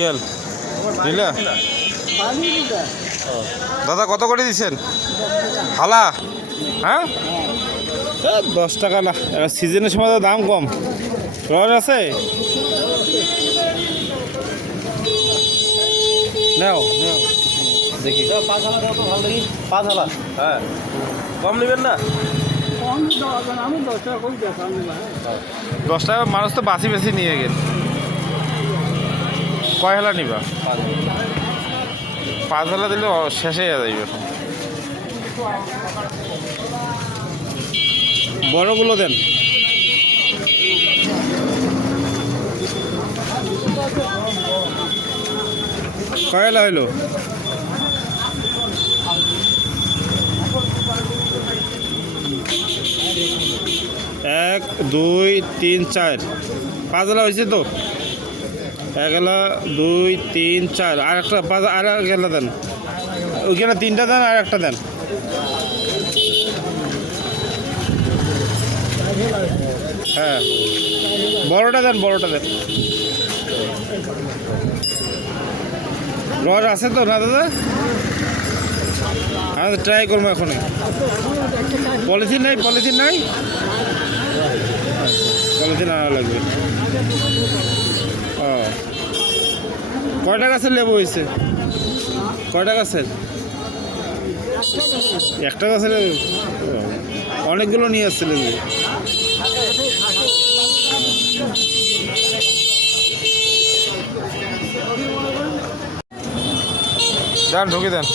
খেয়াল নিলা? দাদা কত করে দিচ্ছেন হালা? হ্যাঁ? দশ টাকা না। এবার সিজনের সময় তো দাম কম। রস আছে? নাও। দেখি। পাঁচ হালা দাও তো ভালো দেখি। পাঁচ হালা। হ্যাঁ। কম নেবেন না? দশ টাকা মানুষ তো বাসি বেশি নিয়ে গেল কয় হেলা নিবা পাঁচ হেলা দিলে শেষে এখন বড়গুলো দেন। কয় হেলা হইল? এক, দুই, তিন, চার। পাঁচ হেলা হয়েছে তো? এক হেলা দুই, তিন, চার। আর একটা পাঁচ আর হেলা দেন। ওইখানে তিনটা দেন, আর একটা দেন। হ্যাঁ। বড়টা দেন বড়টা দেন। রড আছে তো না, দাদা? আমি ট্রাই করব এখনই। পলিথিন নাই পলিথিন নাই? পলিথিন আনা লাগবে। কয়টা গাছের লেবু হয়েছে কয়টা গাছের? একটা গাছের অনেকগুলো নিয়ে আসছিলেন। দেন ঢুকে দেন।